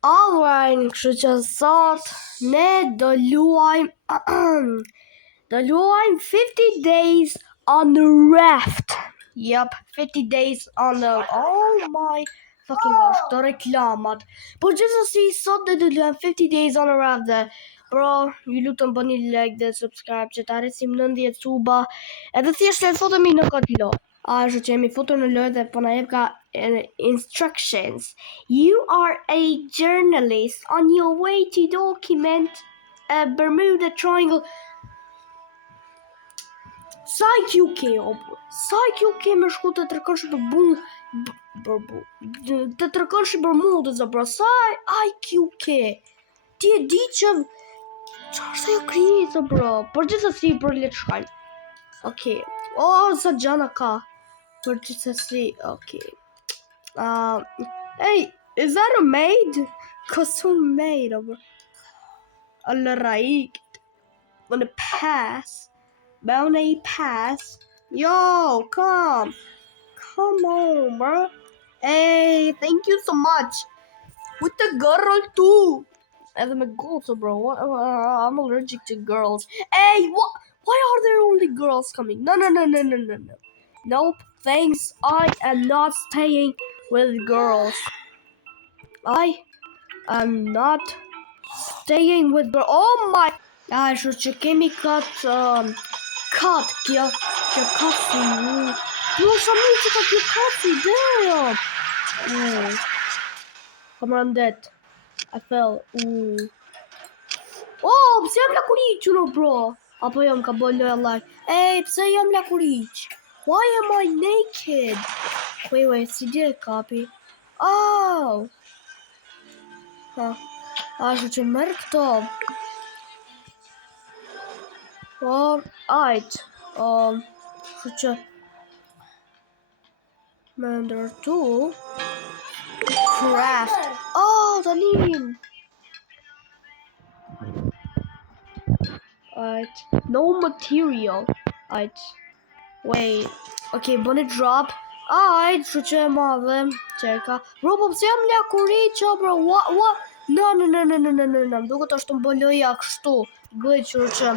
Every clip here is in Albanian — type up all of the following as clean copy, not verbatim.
Alright, kështu që sot ne do luajmë 50 days on the raft. Yep, 50 days on the... Oh my fucking gosh, këto reklamat. Po gjithsesi sot ne do luajmë 50 days on the raft dhe bro, ju lutem bëni like dhe subscribe që ta arrisim 90 suba. Edhe thjesht le të futemi në këtë lojë. Ashtu që jemi futur në lojë dhe po na jep ka instructions. You are a journalist on your way to document a Bermuda Triangle. Sa ju ke, sa ju ke me shku të tërkosh të tërkosh Bermudës, bro. Sa IQ ke? Ti e di që ç'është ajo kriza, bro. Por gjithsesi për le të shkojmë. Okay. Oh, sa gjana ka. Por gjithsesi, okay. Hey, is that a maid? Costume maid, bro. Alright. Wanna pass? Bounty pass? Yo, come on, bro. Hey, thank you so much. With the girl too. As I'm a girl, so bro. I'm allergic to girls. Hey, what? Why are there only girls coming? No. Nope, thanks. I am not staying with girls. I am not staying with girls. Oh my! Kështu që kemi këtë kjo kafi. Jo, shumë që ka kjo kafi, damn! Kam randet. I fell. Oh, pse jam lakuriqur, bro? Apo jam ka bëj loja like. Hey, pse jam lakuriq? Why am I naked? Wait, si dje kapi? Oh! Ashtu që merr këto. Alright. Kështu që më ndërtu craft. Oh, Dalin. Alright. No material. Alright. Wait. Okay, bëni drop. Alright, kështu që e madhe. Çeka. Bro, po pse jam lakuriq, bro? What? No. Duket është të më bëj loja kështu. Glitchur që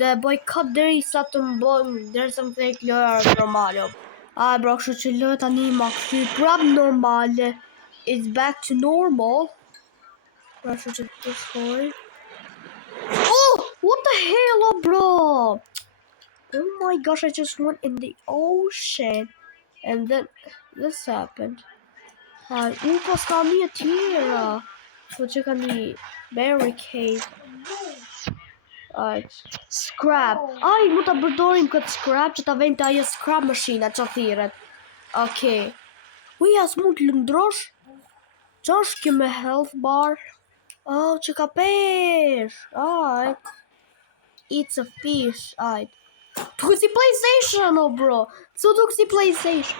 dhe bëj cut derisa të më bëj derisa më thek loja normale. Bro, kështu që loja tani ma kështu prap normale. It's back to normal. Bro, kështu që të shkoj. Oh, what the hell, bro? Oh my gosh, I just went in the ocean. And then this happened. Pas ka një tjera. Po që ka një barricade. Scrap. Mu ta përdorim këtë scrap që ta vejmë të ajo scrap machine që thiret. Okay. As mund të lëndrosh? Qa është kjo me health bar? Oh, që ka pesh. It's a fish. Tuk si PlayStation, bro. So tuk si PlayStation.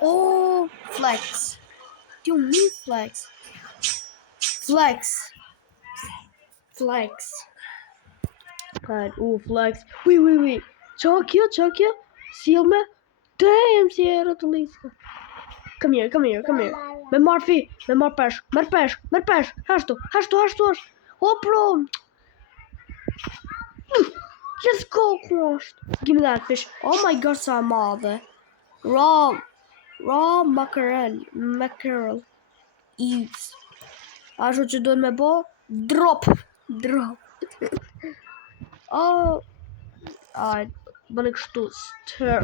Oh, flex. Do you mean flex? Flex. Flex. Wait. Çakya. Seal me. Damn, si e rotulliska. Come here. Me marr pesh. Merr pesh. Hashtu. Oh, bro. Let's go, crushed. Give me that fish. Oh my god, sa madhe. Raw mackerel. Eats. Ashtu që duhet me bo. Drop. Oh. Bëni kështu. Stir.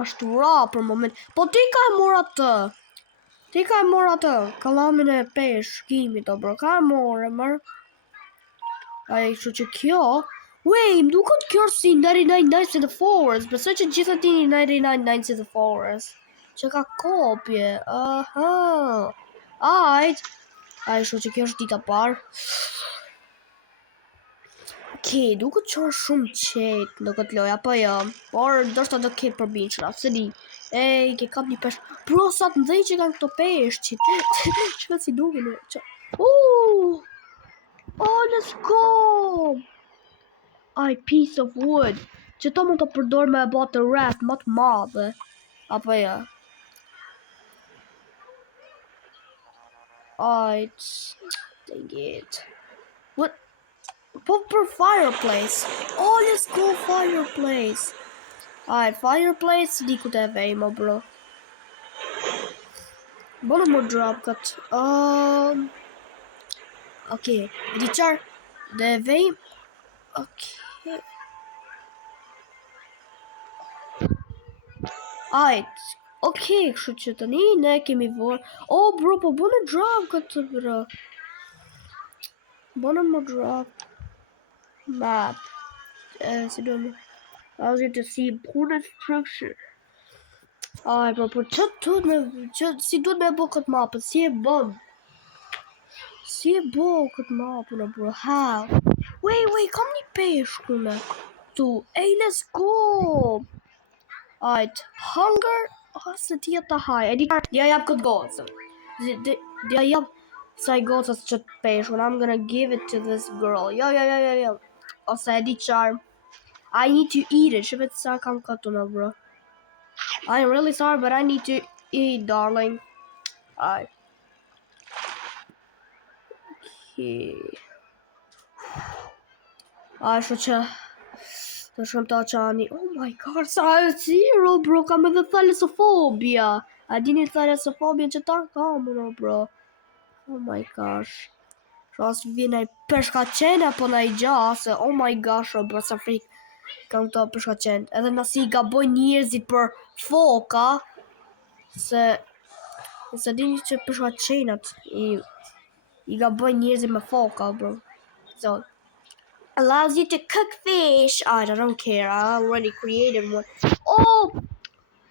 Ashtu raw për moment. Po ti ka mor atë. Kalamin e pesh. Kimit, bro. Ka mor, mër. Kështu që kjo. Wait, më duket kjo si 99 Nights in the Forest. Besoj që gjithë ti 99 Nights in the Forest. Që ka kopje. Alright. Kështu që kjo është dita parë. Okay, duket që është shumë qetë në këtë lojë, apo jo? Por ndoshta do ketë përbindshra, se di. Ej, ke kap një pesh. Bro, sa të ndej që kanë këto peshqit. Çka si duken. Oh, let's go. Piece of wood. Që to mund të përdor me e bot të raft më të madhe. Apo jo? Alright. Dang it. What? For fireplace. Oh, let's go fireplace. Alright, fireplace. Di ku te vej, mo bro. Bona më drop cut. Okay. Di çar dhe vej. Okay. Alright. Okay, kështu që tani ne kemi vor. Oh bro, po bona drop cut bro. Bona më drop map. Si do më. As you to see important structure. Ai, bro, po si duhet me bo këtë mapë, si e bën? Si e bo këtë mapë, bro, how? Wait, kam një peshk këne. Tu, hey, let's go! Alright, hunger, se ti jetë të haj, e dia jap këtë gocën. Dia jap saj gocës që të peshk, and I'm gonna give it to this girl. Yo. Ose e di qarë. I need to eat it, shëpet sa kam këtu në, bro. I'm really sorry, but I need to eat, darling. Alright. Okay. Kështu që të shkëm të qani. Oh my god, sa e zero, bro. Kam edhe thalassofobia. A dini thalassofobia që ta kam, bro. Oh my gosh. Ros vjen ai peshka qenë apo na I gjase. Oh my gosh, bro, sa frik. Kam të peshka qenë. Edhe nësi I gaboj njerëzit për foka. Se dini që peshka qenat I gaboj njerëzit me foka, bro. So allows you to cook fish. I don't care. I already created one. Oh,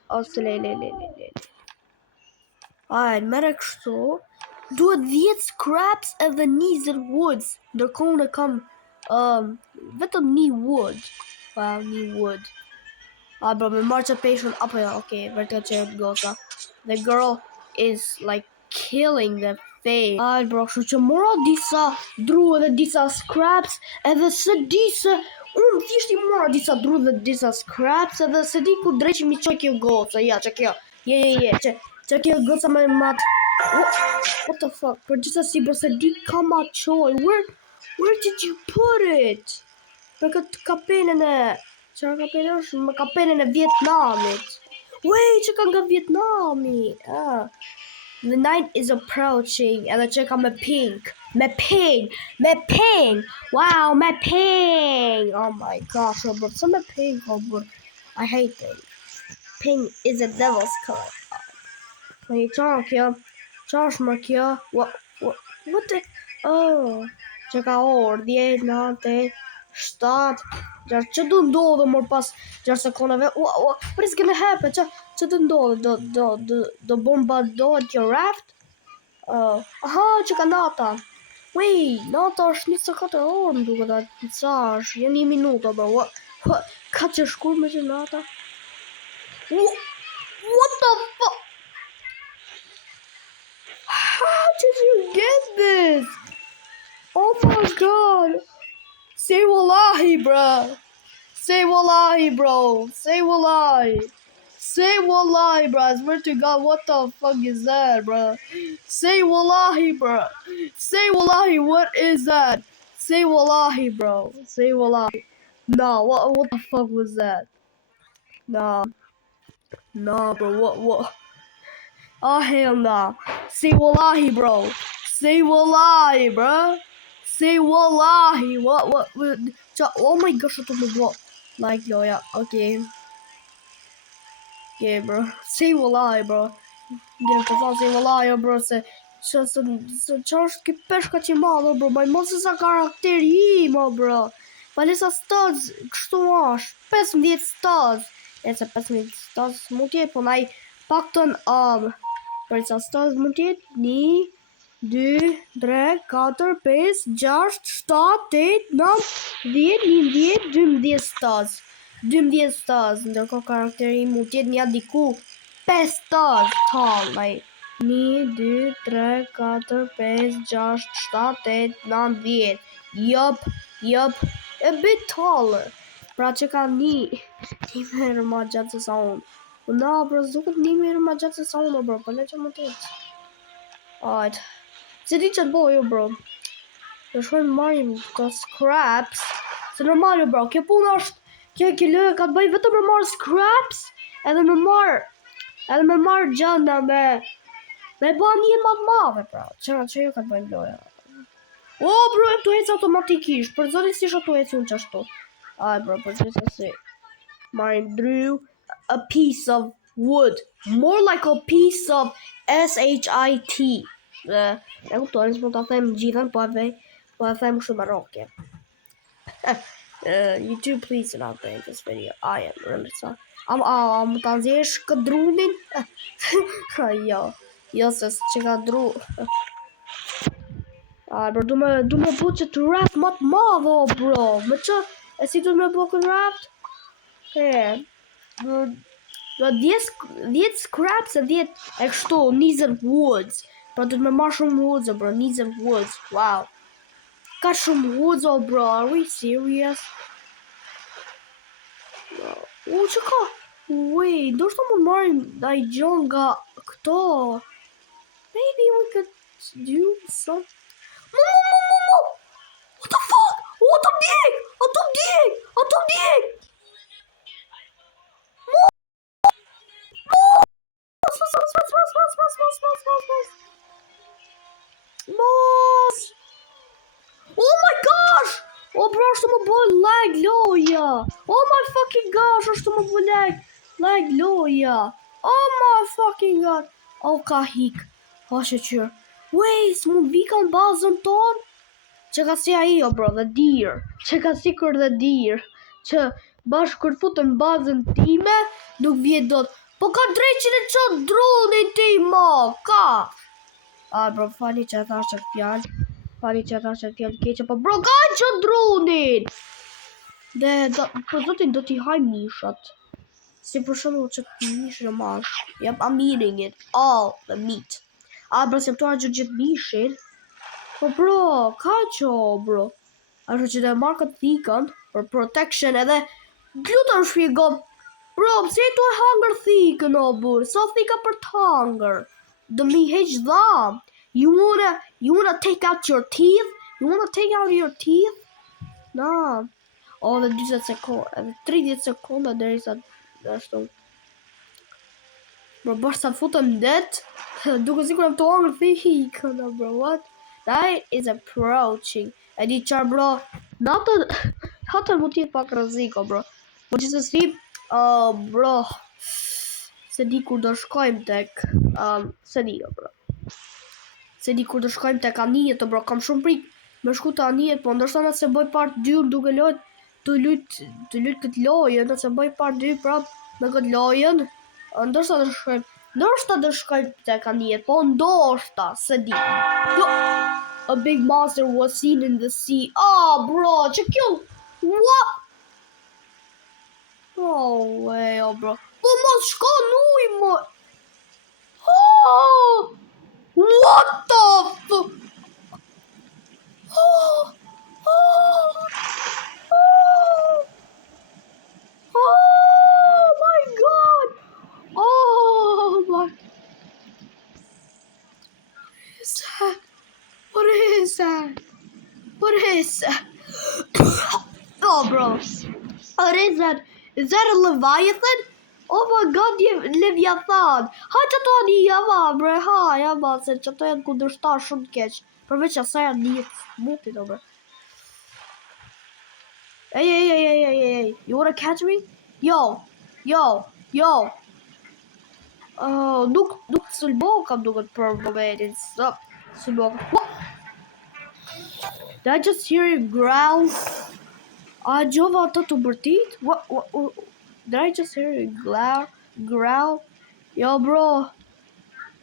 le. Alright, merre kështu. Duhet 10 scraps edhe 20 woods. Ndërkohë ne kam vetëm 1 wood. Wow, 1 wood. Bro, me marrë që peshën apo jo, okay, vërtet që goca. The girl is like killing the fish. Bro, kështu që mora disa dru edhe disa scraps, edhe se di se unë thjesht I mora disa dru dhe disa scraps, edhe se di ku dreqimi që kjo goca, ja, që kjo, që kjo goca me mat. What the fuck, për gjithasi, bro, se di ka ma qoj, where did you put it? Për këtë kapenën e, që kapenën është, më kapenën e Vietnamit. Wait, që ka nga Vietnami, The night is approaching, edhe që ka me pink. Me pink! Wow, me pink! Oh my gosh, bro, so me pink, bro. I hate pink. Pink is a devil's color. Wait, Josh më kjo. What the? Oh, që ka orë, 10, 9, 7. Që du ndodhe mor pas 6 sekundave. What is gonna happen? Që du ndodhe? Do bombardohet kjo raft? Aha, që ka nata. Wait, nata është 24 orë më duke da. Sa është? Janë 1 minuta, bro. Ka që shkur me që nata? What the fuck? How did you get this? Oh my god. Say wallahi, bro. Say wallahi, bro. Say wallahi. Say wallahi, bro. I swear to God, what the fuck is that, bro? Say wallahi, bro. Say wallahi, what is that? Say wallahi, bro. Say wallahi. No, what the fuck was that? No, bro. What? Oh, hell no. Say wallahi, bro. Say wallahi, bro. Say wallahi. What? Oh my gosh, what? Like, yo, yeah, okay. Yeah, bro. Say wallahi, bro. Gjenë të thonë say wallahi, bro, se që është ki peshka që madhe, bro, ma I mos e sa karakteri I, bro. Ma lesa studs, kështu është, 15 studs. E se 15 studs mund tjetë, po na I pak të në, për sa studs mund tjetë, 1, 2, 3, 4, 5, 6, 7, 8, 9, 10, 11, 12 studs. 12 studs, ndërko karakteri mund tjetë një diku 5 studs tall, like 1, 2, 3, 4, 5, 6, 7, 8, 9, 10. Yup, a bit taller. Pra që ka një merë ma gjatë se sa unë. No, bro, zuket një merë ma gjatë se sa unë, bro, për le që më të jetë. Alright. Se di që të bo, jo, bro. Dhe shkojmë marrim të scraps. Se normal, jo, bro. Kjo punë është... Kjo lojë ka të bëj vetëm me marrë scraps. Edhe me marrë gjëna me... Me ba një më të madhe, pra. Që jo ka të bëjmë loja. O, bro, tu ecë automatikisht. Për zotin si shë tu ecë unë qashtu. Aj, bro, për që si. Marrim drew a piece of wood. More like a piece of S-H-I-T. E kuptojnë, s'mo t'a them gjithën, po e them shumë roke. YouTube, please do not break this video. I am really sorry. Am t'a nxjesh këtë drunin? Jo, se që ka dru. Bro, du me po që të rap më të madho, bro. Me që, e si du me po këtë rap? Bro, 10 scraps e 10 e kështu, 20 woods. Bro, du me marrë shumë woods, bro, 20 woods, wow. Ka shumë woods, oh, bro, are we serious? Që ka? Wait, do shto mund marrim da I gjon nga këto. Maybe we could do some... Mo! What the fuck? What the dick? Mos! Oh my gosh! Oh, bro, është më bëj lag loja. Oh my fucking gosh, është më bëj lag loja. Oh my fucking god. Oh, ka hik. Oh, shqyr. Wait, s'mund vika në bazën ton? Që ka si ajo, bro, the deer. Që ka si kur the deer. Që bashkë kur futën bazën time, nuk vjet dot. Po ka dreqin e që dronin ti, ma, ka. Bro, fali që e thash që fjallë. Fali që e thash që fjallë keqe, po bro, ka që dronin. Dhe, për zotin, do t'i haj mishat. Si për shumë që t'i mishë në mash. Yep, I'm eating it, all the meat. Bro, se pëtuar që gjithë mishin. Po bro, ka që, bro. Ashtë që dhe marrë këtë thikën, për protection edhe, gluta në shpjegom. Bro, pse tu e hangër thikën, o burë? Sa thika për t'hangër? Do mi heq dham. You wanna take out your teeth? You wanna take out your teeth? No. Dhe 20 sekundë, edhe 30 sekundë deri sa ashtu. Bro, bashkë sa futëm det, duke si kur e më të hangër thikën, bro, what? That is approaching. E di qarë, bro, natën mu tjetë pak rëziko, bro. Po që se si, bro, se di kur do shkojmë tek, se di, bro. Se di kur do shkojmë tek anijet, bro, kam shumë prik me shku të anijet, po ndërsa nëse bëj part 2 duke lojt, të lujt këtë lojën, nëse bëj part 2 prap me këtë lojën, ndërsa do shkojmë tek anijet, po ndoshta, se di. A big monster was seen in the sea. Bro, që kjo, what? Oh, way, bro. Po mos shko nuj, mo. What the fuck? Oh my god. Oh my. What is that? Oh, bro. What is that? Is that a Leviathan? Oh my god, Leviathan. Ha që to një java, bre, java, se që to janë kundërshtar shumë keq. Përveç asaj janë një mutit, bre. Hey, you wanna catch me? Yo. Nuk sulboka duket për momentin, stop. Sulboka. Did I just hear you growl? Gjova ato të bërtit? What? Did I just hear you growl? Yo, bro.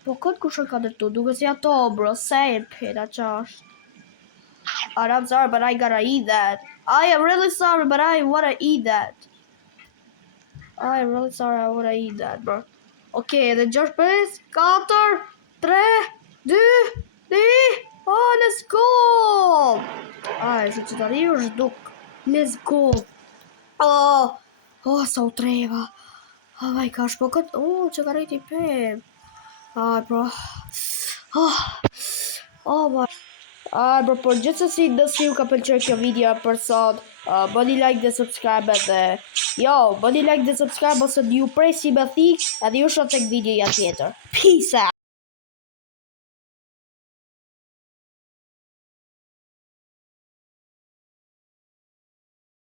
Po këtë kushën ka dërtu? Duke si ato, bro. Same pit, atë është. I'm sorry, but I gotta eat that. I am really sorry, but I wanna eat that. I am really sorry, I wanna eat that, bro. Okay, the Josh please. 4, 3, 2, 1. Oh, let's go! Se që të rirë është duk. Let's go! Sa u treva. Oh my gosh, po këtë... që ka rejti pëm. Bro. Oh my. Bro, por gjithsesi nëse ju ka pëlqyer kjo video për sot, bëni like dhe subscribe dhe bëni like dhe subscribe ose ju presi me thik edhe ju shoh tek videoja tjetër. Peace out.